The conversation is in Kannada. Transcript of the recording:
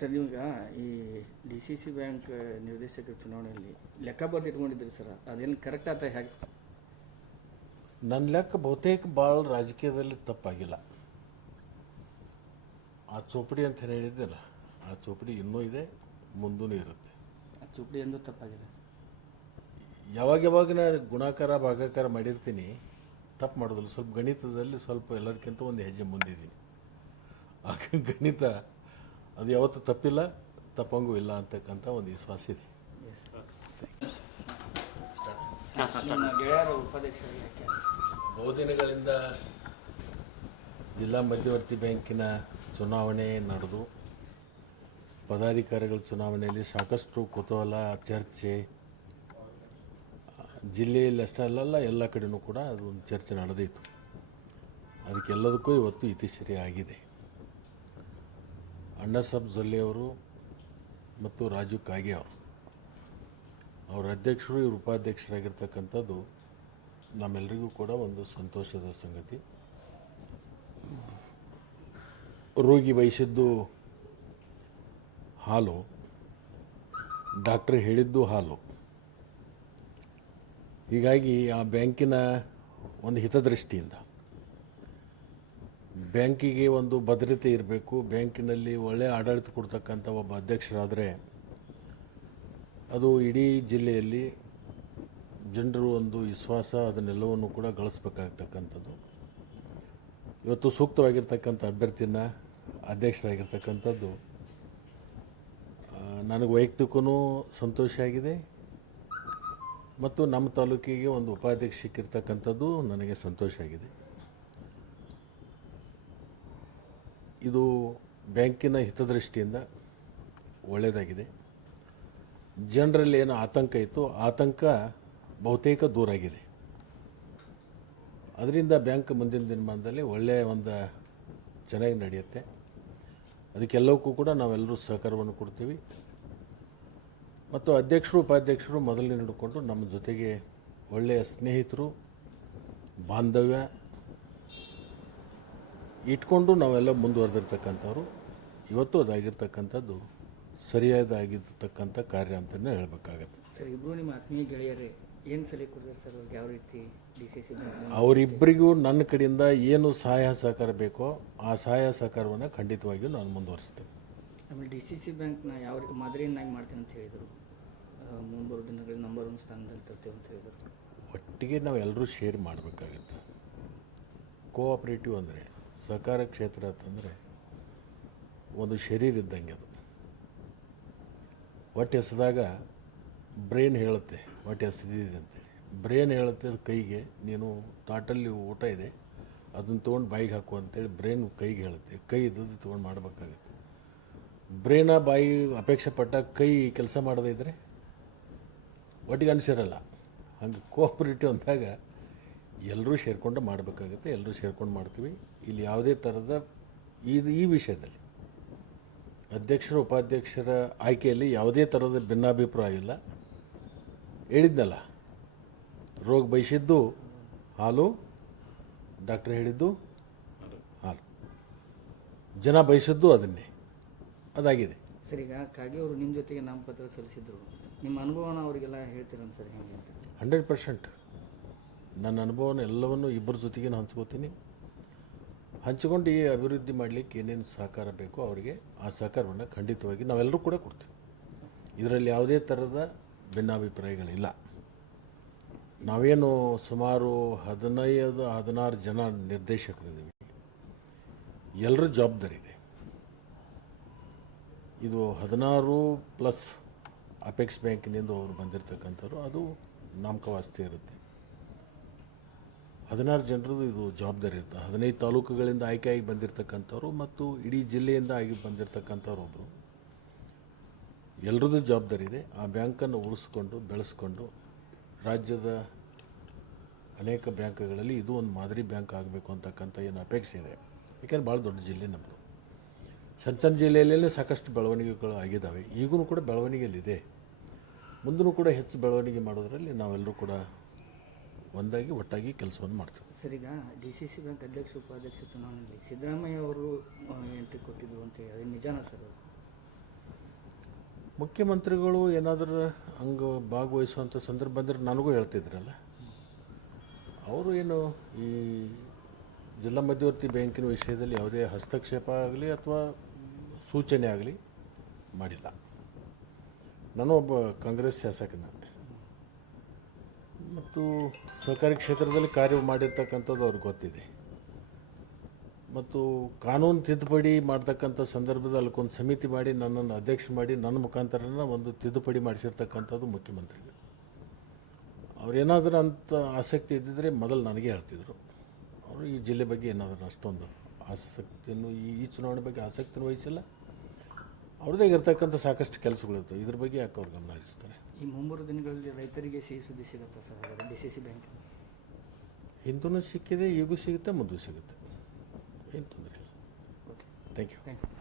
ಸರ್ ನೀವೀಗ ಈ ಡಿ ಸಿ ಸಿ ಬ್ಯಾಂಕ್ ನಿರ್ದೇಶಕ ಚುನಾವಣೆಯಲ್ಲಿ ಲೆಕ್ಕ ಇಟ್ಕೊಂಡಿದ್ರಿ ಸರ್ ಅದೇನು ಕರೆಕ್ಟ್ ಆತ ಹೇಗೆ ನನ್ನ ಲೆಕ್ಕ ಬಹುತೇಕ ಭಾಳ ರಾಜಕೀಯದಲ್ಲಿ ತಪ್ಪಾಗಿಲ್ಲ ಆ ಚೋಪಡಿ ಅಂತ ಹೇಳಿದ್ದೆಲ್ಲ ಆ ಚೋಪಡಿ ಇನ್ನೂ ಇದೆ ಮುಂದೂ ಇರುತ್ತೆ ಆ ಚೌಪಡಿ ಎಂದು ತಪ್ಪಾಗಿದೆ ಯಾವಾಗ ಯಾವಾಗ ನಾನು ಗುಣಾಕಾರ ಭಾಗಾಕಾರ ಮಾಡಿರ್ತೀನಿ ತಪ್ಪು ಮಾಡೋದಿಲ್ಲ ಸ್ವಲ್ಪ ಗಣಿತದಲ್ಲಿ ಸ್ವಲ್ಪ ಎಲ್ಲರಿಗಿಂತ ಒಂದು ಹೆಜ್ಜೆ ಮುಂದಿದ್ದೀನಿ ಆ ಗಣಿತ ಅದು ಯಾವತ್ತೂ ತಪ್ಪಿಲ್ಲ ತಪ್ಪಂಗೂ ಇಲ್ಲ ಅಂತಕ್ಕಂಥ ಒಂದು ವಿಶ್ವಾಸ ಇದೆ ಬಹುದಿನಗಳಿಂದ ಜಿಲ್ಲಾ ಮಧ್ಯವರ್ತಿ ಬ್ಯಾಂಕಿನ ಚುನಾವಣೆ ನಡೆದು ಪದಾಧಿಕಾರಿಗಳ ಚುನಾವಣೆಯಲ್ಲಿ ಸಾಕಷ್ಟು ಕುತೂಹಲ ಚರ್ಚೆ ಜಿಲ್ಲೆಯಲ್ಲಿ ಅಷ್ಟೇ ಅಲ್ಲಲ್ಲ ಎಲ್ಲ ಕಡೆಯೂ ಕೂಡ ಅದು ಒಂದು ಚರ್ಚೆ ನಡೆದಿತ್ತು ಅದಕ್ಕೆಲ್ಲದಕ್ಕೂ ಇವತ್ತು ಇತಿಸಿರಿ ಆಗಿದೆ ಅಣ್ಣ ಸಾಬ್ ಅವರು ಮತ್ತು ರಾಜು ಕಾಗೆ ಅವರು ಅವರ ಅಧ್ಯಕ್ಷರು ಇವರು ಉಪಾಧ್ಯಕ್ಷರಾಗಿರ್ತಕ್ಕಂಥದ್ದು ನಮ್ಮೆಲ್ಲರಿಗೂ ಕೂಡ ಒಂದು ಸಂತೋಷದ ಸಂಗತಿ ರೋಗಿ ಬಯಸಿದ್ದು ಹಾಲು ಡಾಕ್ಟರ್ ಹೇಳಿದ್ದು ಹಾಲು ಹೀಗಾಗಿ ಆ ಬ್ಯಾಂಕಿನ ಒಂದು ಹಿತದೃಷ್ಟಿಯಿಂದ ಬ್ಯಾಂಕಿಗೆ ಒಂದು ಭದ್ರತೆ ಇರಬೇಕು ಬ್ಯಾಂಕಿನಲ್ಲಿ ಒಳ್ಳೆಯ ಆಡಳಿತ ಕೊಡ್ತಕ್ಕಂಥ ಒಬ್ಬ ಅಧ್ಯಕ್ಷರಾದರೆ ಅದು ಇಡೀ ಜಿಲ್ಲೆಯಲ್ಲಿ ಜನರು ಒಂದು ವಿಶ್ವಾಸ ಅದನ್ನೆಲ್ಲವನ್ನು ಕೂಡ ಗಳಿಸ್ಬೇಕಾಗ್ತಕ್ಕಂಥದ್ದು ಇವತ್ತು ಸೂಕ್ತವಾಗಿರ್ತಕ್ಕಂಥ ಅಭ್ಯರ್ಥಿನ ಅಧ್ಯಕ್ಷರಾಗಿರ್ತಕ್ಕಂಥದ್ದು ನನಗೆ ವೈಯಕ್ತಿಕವೂ ಸಂತೋಷ ಆಗಿದೆ ಮತ್ತು ನಮ್ಮ ತಾಲೂಕಿಗೆ ಒಂದು ಉಪಾಧ್ಯಕ್ಷಕ್ಕಿರ್ತಕ್ಕಂಥದ್ದು ನನಗೆ ಸಂತೋಷ ಆಗಿದೆ ಇದು ಬ್ಯಾಂಕಿನ ಹಿತದೃಷ್ಟಿಯಿಂದ ಒಳ್ಳೆಯದಾಗಿದೆ ಜನರಲ್ಲಿ ಏನು ಆತಂಕ ಇತ್ತು ಆತಂಕ ಬಹುತೇಕ ಆಗಿದೆ ಅದರಿಂದ ಬ್ಯಾಂಕ್ ಮುಂದಿನ ದಿನಮಾನದಲ್ಲಿ ಒಳ್ಳೆಯ ಒಂದು ಚೆನ್ನಾಗಿ ನಡೆಯುತ್ತೆ ಅದಕ್ಕೆಲ್ಲವಕ್ಕೂ ಕೂಡ ನಾವೆಲ್ಲರೂ ಸಹಕಾರವನ್ನು ಕೊಡ್ತೀವಿ ಮತ್ತು ಅಧ್ಯಕ್ಷರು ಉಪಾಧ್ಯಕ್ಷರು ಮೊದಲನೇ ಹಿಡ್ಕೊಂಡು ನಮ್ಮ ಜೊತೆಗೆ ಒಳ್ಳೆಯ ಸ್ನೇಹಿತರು ಬಾಂಧವ್ಯ ಇಟ್ಕೊಂಡು ನಾವೆಲ್ಲ ಮುಂದುವರೆದಿರ್ತಕ್ಕಂಥವ್ರು ಇವತ್ತು ಅದಾಗಿರ್ತಕ್ಕಂಥದ್ದು ಸರಿಯಾದಾಗಿರ್ತಕ್ಕಂಥ ಕಾರ್ಯ ಅಂತಲೇ ಹೇಳಬೇಕಾಗತ್ತೆ ಸರ್ ಇಬ್ಬರು ನಿಮ್ಮ ಆತ್ಮೀಯ ಗೆಳೆಯರೇ ಏನು ಸಲಹೆ ಸರ್ ಯಾವ ರೀತಿ ಅವರಿಬ್ಬರಿಗೂ ನನ್ನ ಕಡೆಯಿಂದ ಏನು ಸಹಾಯ ಸಹಕಾರ ಬೇಕೋ ಆ ಸಹಾಯ ಸಹಕಾರವನ್ನು ಖಂಡಿತವಾಗಿಯೂ ನಾನು ಮುಂದುವರಿಸ್ತೇನೆ ಆಮೇಲೆ ಡಿ ಸಿ ಸಿ ಬ್ಯಾಂಕ್ನ ಯಾವ ರೀತಿ ಮಾದರಿಯನ್ನಾಗಿ ಮಾಡ್ತೀನಿ ಅಂತ ಹೇಳಿದರು ಮುಂಬರುವ ದಿನಗಳಲ್ಲಿ ನಂಬರ್ ಒನ್ ಸ್ಥಾನದಲ್ಲಿ ತರ್ತೇವೆ ಅಂತ ಹೇಳಿದರು ಒಟ್ಟಿಗೆ ನಾವೆಲ್ಲರೂ ಶೇರ್ ಮಾಡಬೇಕಾಗತ್ತೆ ಕೋಆಪ್ರೇಟಿವ್ ಅಂದರೆ ಸಹಕಾರ ಕ್ಷೇತ್ರ ಅಂತಂದರೆ ಒಂದು ಶರೀರ ಇದ್ದಂಗೆ ಅದು ಹೊಟ್ಟೆ ಎಸೆದಾಗ ಬ್ರೈನ್ ಹೇಳುತ್ತೆ ಹೊಟ್ಟೆ ಎಸೆದಿದೆ ಅಂತೇಳಿ ಬ್ರೈನ್ ಹೇಳುತ್ತೆ ಕೈಗೆ ನೀನು ತಾಟಲ್ಲಿ ಊಟ ಇದೆ ಅದನ್ನು ತೊಗೊಂಡು ಬಾಯಿಗೆ ಹಾಕು ಅಂತೇಳಿ ಬ್ರೈನ್ ಕೈಗೆ ಹೇಳುತ್ತೆ ಕೈ ಇದ್ದದ್ದು ತೊಗೊಂಡು ಮಾಡಬೇಕಾಗುತ್ತೆ ಬ್ರೈನ ಬಾಯಿ ಅಪೇಕ್ಷೆ ಪಟ್ಟಾಗ ಕೈ ಕೆಲಸ ಮಾಡದೇ ಇದ್ದರೆ ಒಟ್ಟಿಗೆ ಅನಿಸಿರಲ್ಲ ಹಂಗೆ ಕೋಆಪ್ರೇಟಿವ್ ಅಂದಾಗ ಎಲ್ಲರೂ ಸೇರಿಕೊಂಡು ಮಾಡಬೇಕಾಗುತ್ತೆ ಎಲ್ಲರೂ ಸೇರ್ಕೊಂಡು ಮಾಡ್ತೀವಿ ಇಲ್ಲಿ ಯಾವುದೇ ಥರದ ಇದು ಈ ವಿಷಯದಲ್ಲಿ ಅಧ್ಯಕ್ಷರು ಉಪಾಧ್ಯಕ್ಷರ ಆಯ್ಕೆಯಲ್ಲಿ ಯಾವುದೇ ಥರದ ಭಿನ್ನಾಭಿಪ್ರಾಯ ಇಲ್ಲ ಹೇಳಿದ್ನಲ್ಲ ರೋಗ ಬಯಸಿದ್ದು ಹಾಲು ಡಾಕ್ಟ್ರ್ ಹೇಳಿದ್ದು ಹಾಲು ಜನ ಬಯಸಿದ್ದು ಅದನ್ನೇ ಅದಾಗಿದೆ ಸರಿ ಈಗ ಅವರು ನಿಮ್ಮ ಜೊತೆಗೆ ನಾಮಪತ್ರ ಸಲ್ಲಿಸಿದ್ರು ನಿಮ್ಮ ಅನುಭವನ ಅವರಿಗೆಲ್ಲ ಹೇಳ್ತೀರ ಸರ್ ಹಂಡ್ರೆಡ್ ಪರ್ಸೆಂಟ್ ನನ್ನ ಅನುಭವನ ಎಲ್ಲವನ್ನು ಇಬ್ಬರ ಜೊತೆಗೆ ಹಂಚ್ಕೋತೀನಿ ಹಂಚ್ಕೊಂಡು ಈ ಅಭಿವೃದ್ಧಿ ಮಾಡಲಿಕ್ಕೆ ಏನೇನು ಸಹಕಾರ ಬೇಕೋ ಅವರಿಗೆ ಆ ಸಹಕಾರವನ್ನು ಖಂಡಿತವಾಗಿ ನಾವೆಲ್ಲರೂ ಕೂಡ ಕೊಡ್ತೀವಿ ಇದರಲ್ಲಿ ಯಾವುದೇ ಥರದ ಭಿನ್ನಾಭಿಪ್ರಾಯಗಳಿಲ್ಲ ನಾವೇನು ಸುಮಾರು ಹದಿನೈದು ಹದಿನಾರು ಜನ ನಿರ್ದೇಶಕರಿದ್ದೀವಿ ಎಲ್ಲರ ಜವಾಬ್ದಾರಿ ಇದೆ ಇದು ಹದಿನಾರು ಪ್ಲಸ್ ಅಪೆಕ್ಸ್ ಬ್ಯಾಂಕಿನಿಂದ ಅವರು ಬಂದಿರತಕ್ಕಂಥವ್ರು ಅದು ನಾಮಕವಾಸ್ತಿ ಇರುತ್ತೆ ಹದಿನಾರು ಜನರದ್ದು ಇದು ಜವಾಬ್ದಾರಿ ಇರ್ತದೆ ಹದಿನೈದು ತಾಲೂಕುಗಳಿಂದ ಆಯ್ಕೆಯಾಗಿ ಬಂದಿರತಕ್ಕಂಥವ್ರು ಮತ್ತು ಇಡೀ ಜಿಲ್ಲೆಯಿಂದ ಆಗಿ ಬಂದಿರತಕ್ಕಂಥವ್ರು ಒಬ್ಬರು ಎಲ್ಲರದ್ದು ಜವಾಬ್ದಾರಿ ಇದೆ ಆ ಬ್ಯಾಂಕನ್ನು ಉಳಿಸ್ಕೊಂಡು ಬೆಳೆಸ್ಕೊಂಡು ರಾಜ್ಯದ ಅನೇಕ ಬ್ಯಾಂಕ್ಗಳಲ್ಲಿ ಇದು ಒಂದು ಮಾದರಿ ಬ್ಯಾಂಕ್ ಆಗಬೇಕು ಅಂತಕ್ಕಂಥ ಏನು ಅಪೇಕ್ಷೆ ಇದೆ ಯಾಕೆಂದರೆ ಭಾಳ ದೊಡ್ಡ ಜಿಲ್ಲೆ ನಮ್ಮದು ಸಣ್ಣ ಸಣ್ಣ ಜಿಲ್ಲೆಯಲ್ಲೇ ಸಾಕಷ್ಟು ಬೆಳವಣಿಗೆಗಳು ಆಗಿದ್ದಾವೆ ಈಗೂ ಕೂಡ ಬೆಳವಣಿಗೆಯಲ್ಲಿದೆ ಮುಂದೂ ಕೂಡ ಹೆಚ್ಚು ಬೆಳವಣಿಗೆ ಮಾಡೋದರಲ್ಲಿ ನಾವೆಲ್ಲರೂ ಕೂಡ ಒಂದಾಗಿ ಒಟ್ಟಾಗಿ ಕೆಲಸವನ್ನು ಮಾಡ್ತಾರೆ ಸರ್ ಈಗ ಡಿ ಸಿ ಸಿ ಬ್ಯಾಂಕ್ ಅಧ್ಯಕ್ಷ ಉಪಾಧ್ಯಕ್ಷ ಚುನಾವಣೆಯಲ್ಲಿ ಸಿದ್ದರಾಮಯ್ಯ ಅವರು ಎಂಟ್ರಿ ಕೊಟ್ಟಿದ್ರು ಅಂತ ಹೇಳಿ ನಿಜಾನ ಸರ್ ಮುಖ್ಯಮಂತ್ರಿಗಳು ಏನಾದರೂ ಹಂಗೆ ಭಾಗವಹಿಸುವಂಥ ಸಂದರ್ಭ ಬಂದರೆ ನನಗೂ ಹೇಳ್ತಿದ್ರಲ್ಲ ಅವರು ಏನು ಈ ಜಿಲ್ಲಾ ಮಧ್ಯವರ್ತಿ ಬ್ಯಾಂಕಿನ ವಿಷಯದಲ್ಲಿ ಯಾವುದೇ ಹಸ್ತಕ್ಷೇಪ ಆಗಲಿ ಅಥವಾ ಸೂಚನೆ ಆಗಲಿ ಮಾಡಿಲ್ಲ ನಾನು ಒಬ್ಬ ಕಾಂಗ್ರೆಸ್ ಶಾಸಕನಂತೆ ಮತ್ತು ಸಹಕಾರಿ ಕ್ಷೇತ್ರದಲ್ಲಿ ಕಾರ್ಯ ಮಾಡಿರ್ತಕ್ಕಂಥದ್ದು ಅವ್ರಿಗೆ ಗೊತ್ತಿದೆ ಮತ್ತು ಕಾನೂನು ತಿದ್ದುಪಡಿ ಮಾಡ್ತಕ್ಕಂಥ ಸಂದರ್ಭದಲ್ಲಿ ಒಂದು ಸಮಿತಿ ಮಾಡಿ ನನ್ನನ್ನು ಅಧ್ಯಕ್ಷ ಮಾಡಿ ನನ್ನ ಮುಖಾಂತರನ ಒಂದು ತಿದ್ದುಪಡಿ ಮಾಡಿಸಿರ್ತಕ್ಕಂಥದ್ದು ಮುಖ್ಯಮಂತ್ರಿಗಳು ಅವ್ರೇನಾದರೂ ಅಂತ ಆಸಕ್ತಿ ಇದ್ದಿದ್ದರೆ ಮೊದಲು ನನಗೆ ಹೇಳ್ತಿದ್ರು ಅವರು ಈ ಜಿಲ್ಲೆ ಬಗ್ಗೆ ಏನಾದರೂ ಅಷ್ಟೊಂದು ಆಸಕ್ತಿಯನ್ನು ಈ ಚುನಾವಣೆ ಬಗ್ಗೆ ಆಸಕ್ತಿನೂ ವಹಿಸಿಲ್ಲ ಅವ್ರದ್ದೇ ಇರ್ತಕ್ಕಂಥ ಸಾಕಷ್ಟು ಕೆಲಸಗಳಿರ್ತವೆ ಇದ್ರ ಬಗ್ಗೆ ಯಾಕೆ ಅವ್ರು ಗಮನ ಹರಿಸ್ತಾರೆ ಈ ಮುಂಬರುವ ದಿನಗಳಲ್ಲಿ ರೈತರಿಗೆ ಸಿಹಿ ಸುದ್ದಿ ಸಿಗುತ್ತಾ sir D C C bank Hindu ಸಿಕ್ಕಿದೆ ಈಗೂ ಸಿಗುತ್ತೆ ಮುಂದೂ ಸಿಗುತ್ತೆ ಏನು ತೊಂದರೆ ಇಲ್ಲ ಥ್ಯಾಂಕ್ ಯು ಥ್ಯಾಂಕ್ ಯು